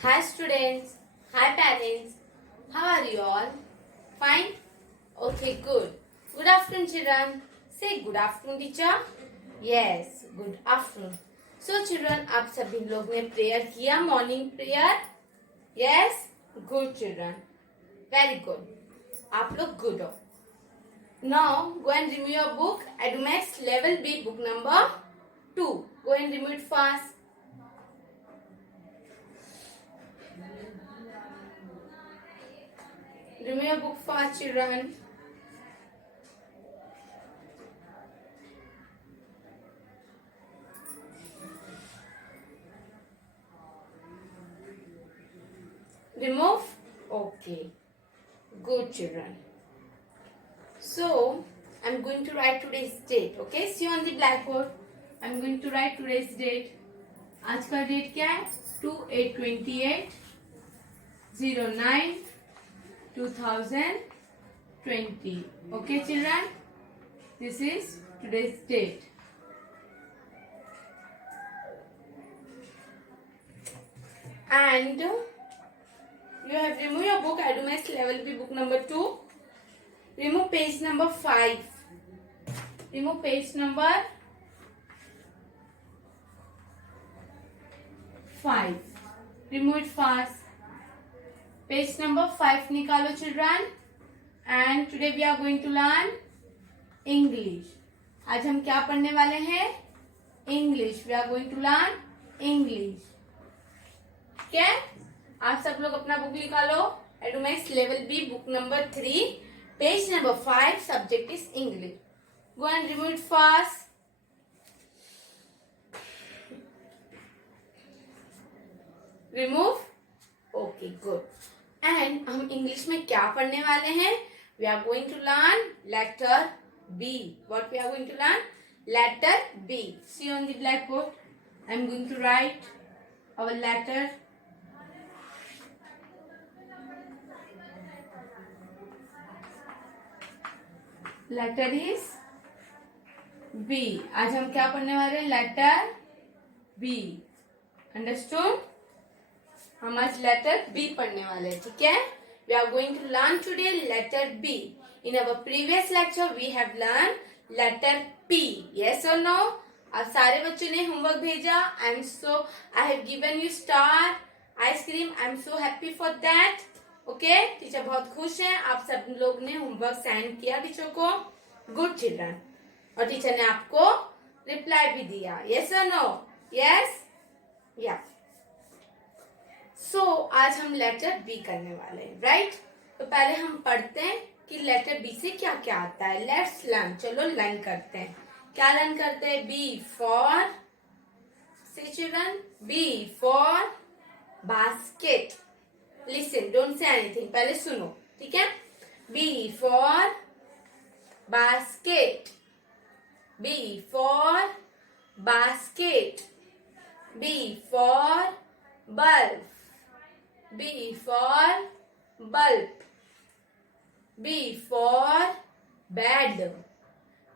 Hi students, hi parents, how are you all? Fine? Okay, good. Good afternoon children. Say good afternoon teacher. Yes, good afternoon. So children, आप सभी लोग ने prayer किया morning prayer? Yes? Good children. Very good. आप लोग good हो. Now go and remove your book. Edumax level B book number 2. Go and remove it fast. Remove your book fast children. Remove? Okay. Good children. So, I'm going to write today's date. Okay, see on the blackboard. I'm going to write today's date. आज का date क्या है? 2/8/28/09/2020. Okay, children. This is today's date. And you have removed your book. Edumax level B book number 2. Remove page number 5. Remove page number 5. Remove it fast. Page number 5 निकालो children. And today we are going to learn English. आज हम क्या पढ़ने वाले हैं? English. We are going to learn English. ठीक है? आप सब लोग अपना बुक निकालो. Edumax level B book number 3. Page number 5. Subject is English. Go and remove it fast. Remove. Okay, good. And हम इंग्लिश में क्या पढ़ने वाले हैं? We are going to learn letter B. What we are going to learn? Letter B. See on the blackboard. I am going to write our letter. Letter is B. आज हम क्या पढ़ने वाले हैं? Letter B. Understood? हम आज letter B पढ़ने वाले हैं. ठीक है? We are going to learn today letter B. In our previous lecture we have learned letter P. Yes or no? आप सारे बच्चों ने होमवर्क भेजा. I have given you star ice cream. I am so happy for that. Okay? Teacher बहुत खुश हैं. आप सब लोग ने होमवर्क सेंड किया टीचर को. Good children. और टीचर ने आपको रिप्लाई भी दिया. Yes or no? Yes? Yeah. आज हम लेटर बी करने वाले हैं. राइट? तो पहले हम पढ़ते हैं कि लेटर बी से क्या क्या आता है. Let's learn. चलो लर्न करते हैं. क्या लर्न करते हैं? B for say children. B for basket. Listen, don't say anything. पहले सुनो. ठीक है? B for basket. B for basket. B for bulb. B for bulb. B for bed.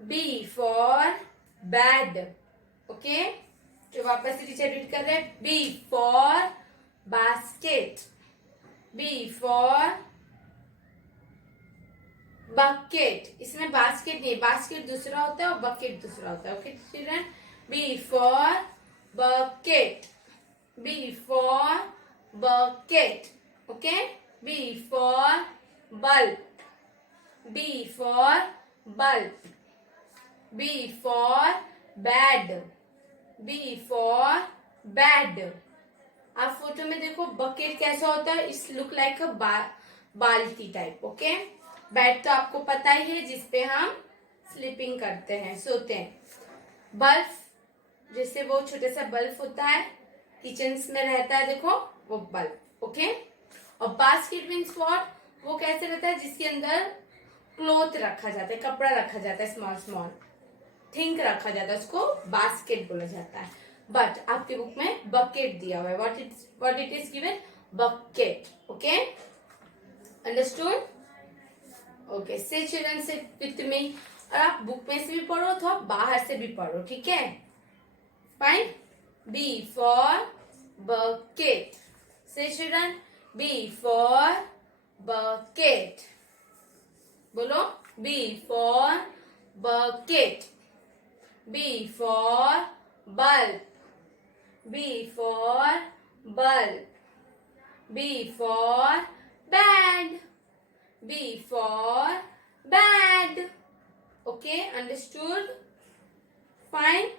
B for bed. Okay? तो वापस से teacher read कर रहे हैं. B for basket. B for bucket. इसमें basket नहीं, basket दूसरा होता है और bucket दूसरा होता है. Okay children? B for bucket. B for bucket. Okay? B for bulb. B for bulb. B for bed. B for bed. आप फोटो में देखो बकेट कैसा होता है. इट्स लुक लाइक अ बाल्टी टाइप. ओके? बेड तो आपको पता ही है जिसपे हम स्लीपिंग करते हैं, सोते हैं. बल्ब जैसे वो छोटा सा बल्ब होता है किचन में रहता है, देखो वो बल्ब. ओके? और बास्केट मीन्स व्हाट? वो कैसे रहता है जिसके अंदर क्लोथ रखा जाता है, कपड़ा रखा जाता है, स्मॉल स्मॉल थिंक रखा जाता है, उसको बास्केट बोला जाता है. बट आपके बुक में बकेट दिया हुआ है. What it is given? Bucket. Okay? Understood? Okay. से चिल्ड्रन से विथ मी. और आप बुक में से भी पढ़ो तो आप बाहर से भी पढ़ो. ठीक है? Fine. B for bucket. Say children, B for bucket. बोलो, B for bucket. B for bulb. B for bulb. B for bad. B for bad. Okay, understood? Fine?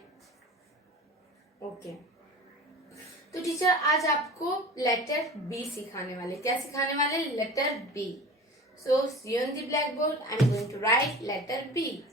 Okay. तो टीचर आज आपको लेटर बी सिखाने वाले. क्या सिखाने वाले? Letter B. So see on the blackboard, I am going to write letter B.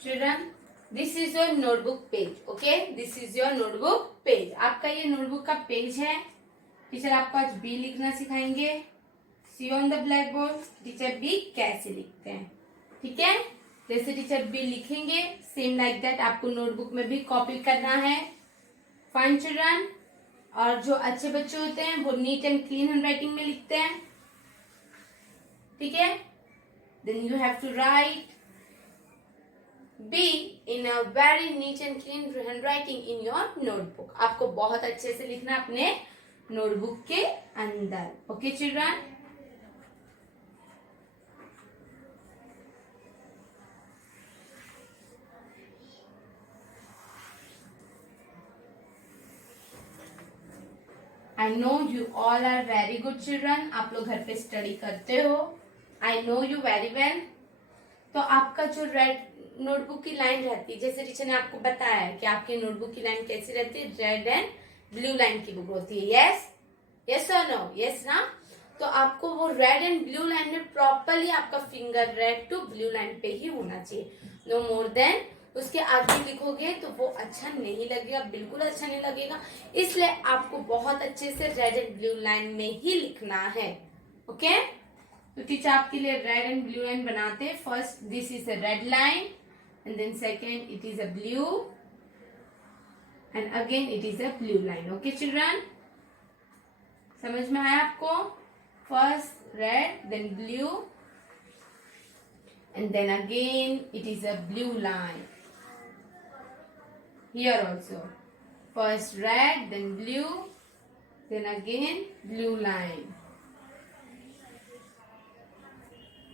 Children, this is your notebook page. Okay, this is your notebook page. आपका ये notebook का पेज है. टीचर आपको आज बी लिखना सिखाएंगे. See on the blackboard teacher B कैसे लिखते हैं. ठीक है, जैसे टीचर बी लिखेंगे सेम लाइक दैट आपको नोटबुक में भी कॉपी करना है. Fine children. और जो अच्छे बच्चे होते हैं वो neat and clean handwriting में लिखते हैं. ठीक है, then you have to write B in a very neat and clean handwriting in your notebook. आपको बहुत अच्छे से लिखना अपने नोटबुक के अंदर. Okay children. I know you all are very good children. आप लोग घर पे स्टडी करते हो. I know you very well. तो आपका जो रेड नोटबुक की लाइन रहती है, जैसे टीचर ने आपको बताया है कि आपकी नोटबुक की लाइन कैसी रहती है, रेड एंड ब्लू लाइन की बुक होती है. यस, यस और नो? यस ना. तो आपको वो रेड एंड ब्लू लाइन में प्रॉपरली आपका finger red to blue line पे ही होना चाहिए. No more than. उसके आगे लिखोगे तो वो अच्छा नहीं लगेगा, बिल्कुल अच्छा नहीं लगेगा. इसलिए आपको बहुत अच्छे से रेड एंड ब्लू लाइन में ही लिखना है. ओके, तो टीचर आपके लिए रेड एंड ब्लू लाइन बनाते हैं. First this is a red line and then second it is a blue and again it is a blue line. Okay children, समझ में आया आपको? First red, then blue and then again it is a blue line. Here also first red, then blue, then again blue line.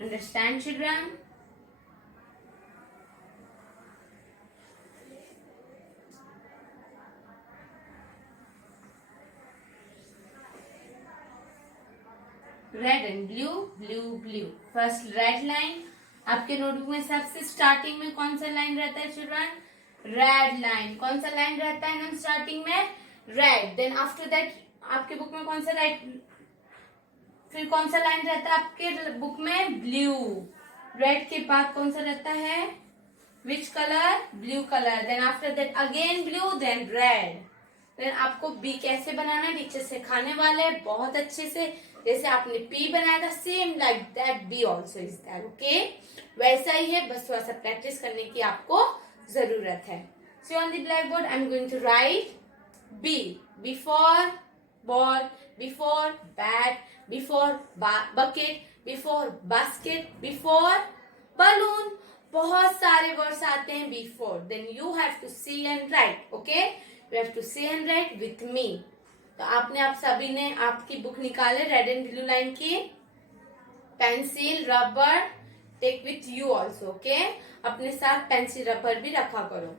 Understand children? Red and blue, blue blue. First red line. आपके notebook में सबसे starting में कौन सा line रहता है children? Red line. कौन सा लाइन रहता है ना स्टार्टिंग में? रेड. देन आफ्टर दैट आपके बुक में कौन सा फिर कौन सा लाइन रहता है आपके बुक में? ब्लू. रेड के बाद कौन सा रहता है? Which colour? Blue colour. Then after that again blue, then red. देन आपको बी कैसे बनाना है टीचर सिखाने वाले हैं बहुत अच्छे से. जैसे आपने पी बनाया था same like that B also is that. Okay, वैसा ही है, बस थोड़ा सा प्रैक्टिस करने की आपको जरूरत है. So on the blackboard I am going to write B. B for ball, B for bat, B for bucket, B for basket, B for balloon. बहुत सारे वर्ड्स आते हैं B for. Then you have to see and write. Okay, you have to see and write with me. तो आपने आप सभी ने आपकी बुक निकाले रेड एंड ब्लू लाइन की. Pencil, rubber take with you also. Okay, अपने साथ पेंसिल रबर भी रखा करो.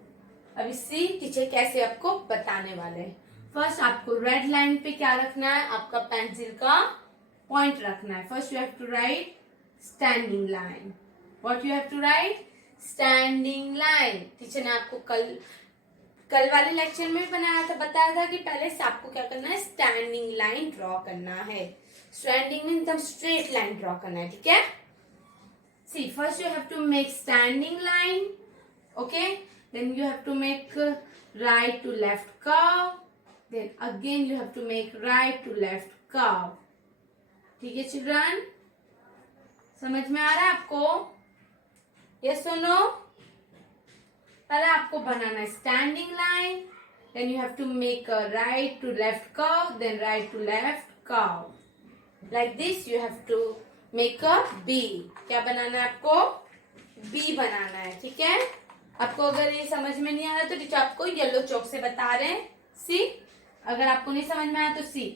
अभी सी टीचर कैसे आपको बताने वाले हैं. फर्स्ट आपको रेड लाइन पे क्या रखना है? आपका पेंसिल का पॉइंट रखना है. First you have to write standing line. What you have to write? Standing line. Teacher ने आपको कल वाले लेक्चर में बताया था कि पहले से आपको क्या करना है? स्टैंडिंग लाइन ड्रॉ करना है. स्टैंडिंग में एकदम स्ट्रेट लाइन ड्रॉ करना है. ठीक है, see first you have to make standing line. Okay, then you have to make right to left curve, then again you have to make right to left curve. ठीक है children, समझ में आ रहा है आपको? यस और नो? पहले आपको बनाना है standing line, then you have to make a right to left curve, then right to left curve. Like this you have to make a B. क्या बनाना है आपको? B बनाना है, ठीक है? आपको अगर ये समझ में नहीं आ रहा तो टीचर आपको येलो चौक से बता रहे हैं. सी, अगर आपको नहीं समझ में आया तो see.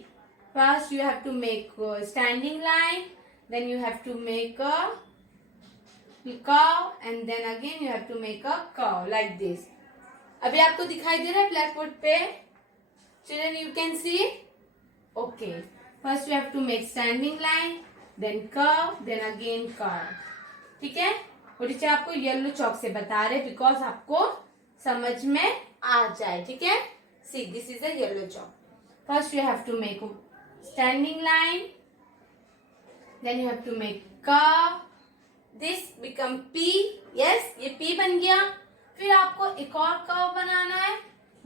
First you have to make standing line, then you have to make a curve, and then again you have to make a curve like this. अभी आपको दिखाई दे रहा है ब्लैक बोर्ड पे? Children, you can see? Okay. First you have to make standing line, then curve, then again curve. ठीक है? और teacher आपको येलो चौक से बता रहे बिकॉज आपको समझ में आ जाए, ठीक है? See, this is a yellow chalk. First you have to make standing line, then you have to make curve. This become P. Yes, ये P बन गया. फिर आपको एक और कर्व बनाना है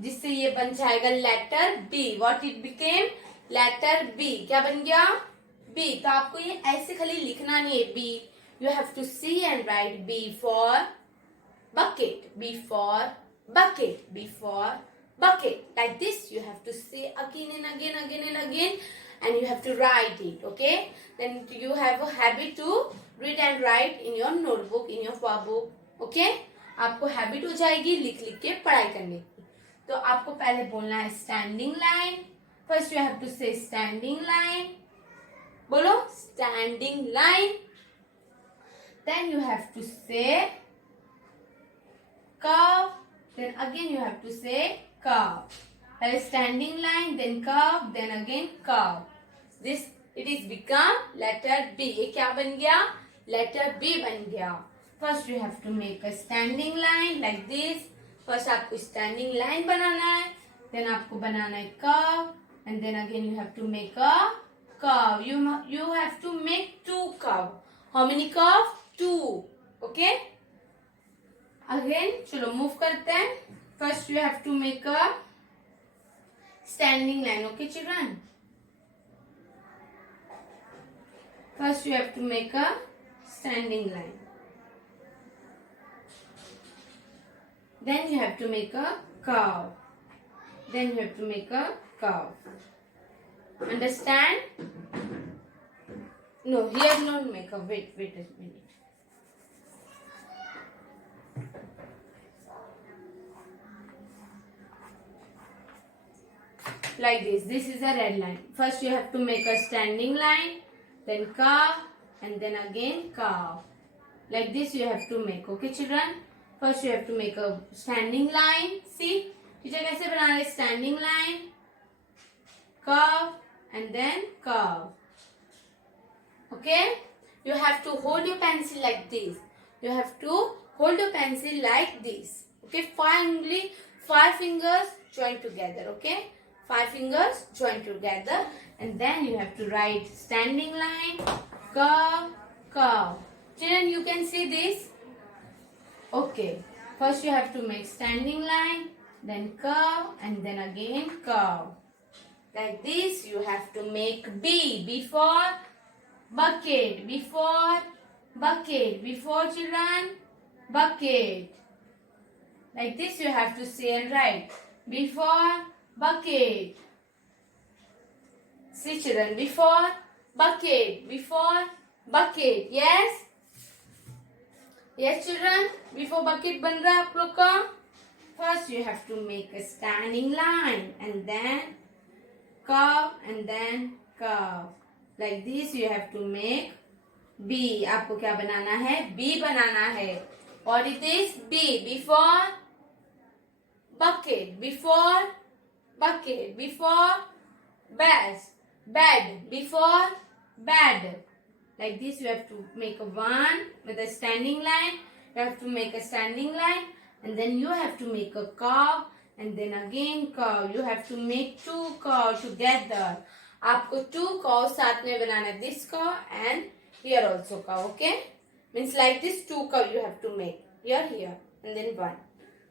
जिससे ये बन जाएगा letter B. What it became? Letter B. क्या बन गया? B. तो आपको ये ऐसे खाली लिखना नहीं है B. You have to see and write B for bucket. B for bucket. B for bucket. Like this you have to say again and again, again and again, and you have to write it. Okay? Then you have a habit to read and write in your notebook, in your workbook. Okay? आपको habit हो जाएगी लिख लिख के पढ़ाई करने की. तो आपको पहले बोलना है standing line. First you have to say standing line. बोलो standing line. Then you have to say curve. Then again you have to say curve. पहले standing line, then curve, then again curve. This it is become letter B. ये क्या बन गया? Letter B बन गया. First you have to make a standing line like this. First आपको standing line बनाना है, देन आपको बनाना है curve, and then again you have to make a curve. You have to make two curve. How many curve? Two. Okay, again चलो move करते हैं. First you have to make a standing line. Okay children, first you have to make a standing line, then you have to make a curve, then you have to make a curve. Understand? No, here not make a. Wait a minute. Like this. This is a red line. First you have to make a standing line, then curve, and then again curve. Like this you have to make. Okay children? First you have to make a standing line. See? Teacher कैसे बना रहे? Standing line, curve, and then curve. Okay? You have to hold your pencil like this. You have to hold your pencil like this. Okay? Five fingers join together. Okay? 5 fingers join together, and then you have to write standing line, curve, curve. Children, you can see this? Okay. First you have to make standing line, then curve, and then again curve. Like this you have to make B. B for bucket. B for bucket. B for children, bucket. Like this you have to say and write. B for bucket. See children, before bucket, before bucket. Yes? Yes children, before bucket बन रहा है आप लोग का. First you have to make a standing line, and then curve, and then curve. Like this you have to make B. आपको क्या बनाना है? B बनाना है. What it is? B. Before bucket, before bucket, before bed, before bed. Like this you have to make a one with a standing line. You have to make a standing line, and then you have to make a curve, and then again curve. You have to make two curves together. आपको two curves साथ में बनाना है. This curve and here also curve. Okay? Means like this two curve you have to make. Here, and then one.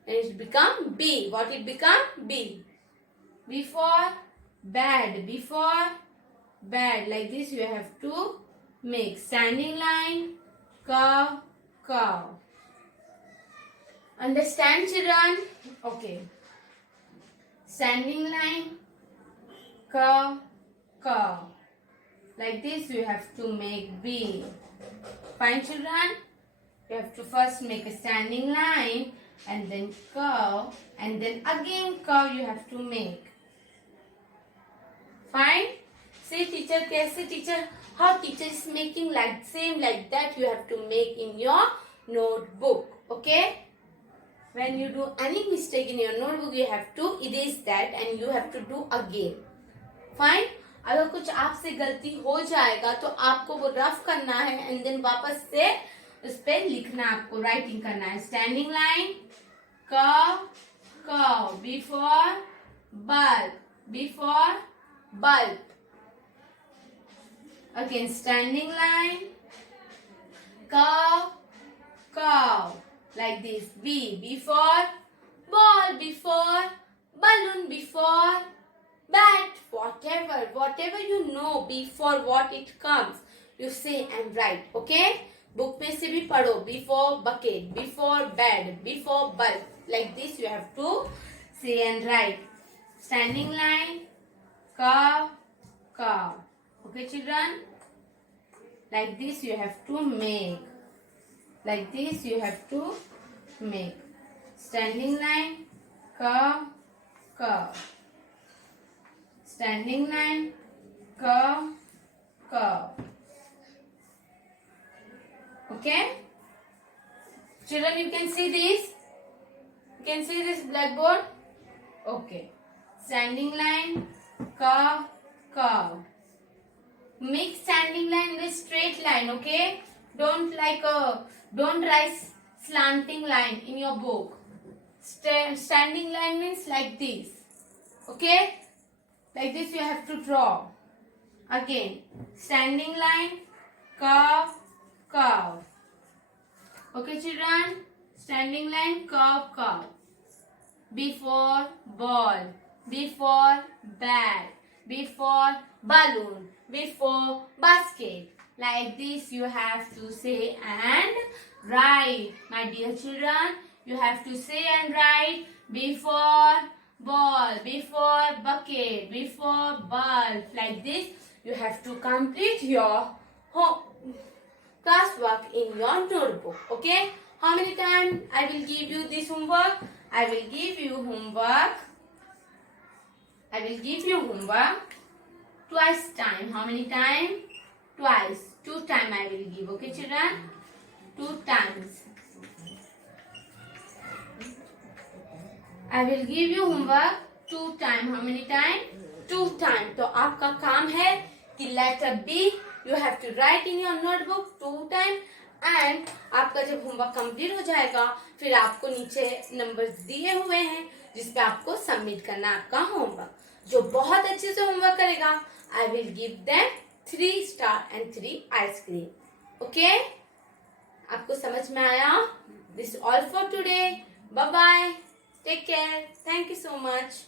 And it become B. What it become? B. Before bed, before bed. Like this you have to make standing line, curve, curve. Understand children? Okay. standing line, curve, curve. Like this you have to make B. Fine children? You have to first make a standing line and then curve and then again curve you have to make. Fine? See teacher kaise teacher, how teacher is making like same like that you have to make in your notebook. Okay? When you do any mistake in your notebook you have to erase that and you have to do again. Fine? अगर कुछ आपसे गलती हो जाएगा तो आपको वो rough करना है एंड देन वापस से उस पे लिखना, आपको राइटिंग करना है. Standing line, curve, curve, before bulb, before bulb. Again standing line, curve, curve, like this. B, before ball, before balloon, before bat, whatever you know before what it comes you say and write. Okay? Book में से भी पढ़ो. Before bucket, before bed, before bulb. Like this you have to say and write. Standing line, curve, curve. Okay children? Like this you have to make. Like this you have to make. Standing line, curve, curve. Standing line, curve, curve. Okay? Children, you can see this? You can see this blackboard? Okay. Standing line, curve, curve. Make standing line with straight line, okay? Don't write slanting line in your book. Standing line means like this. Okay? Like this you have to draw. Again, standing line, curve, curve. Okay children? Standing line, curve, curve. Before ball, before bat, before balloon, before basket. Like this you have to say and write. My dear children, you have to say and write before ball, before bucket, before bulb. Like this you have to complete your classwork in your notebook. Okay? How many times I will give you this homework? I will give you homework twice time. How many times? Twice. 2 times I will give. Okay children? 2 times. I will give you homework 2 times. How many times? 2 times. तो आपका काम है कि letter B you have to write in your notebook 2 times and आपका जब homework complete हो जाएगा फिर आपको नीचे नंबर्स दिए हुए हैं जिस पे आपको सबमिट करना है आपका होमवर्क. जो बहुत अच्छे से होमवर्क करेगा I will give them 3 star and 3 ice cream. Okay? आपको समझ में आया? This is all for today. Bye bye. Take care. Thank you so much.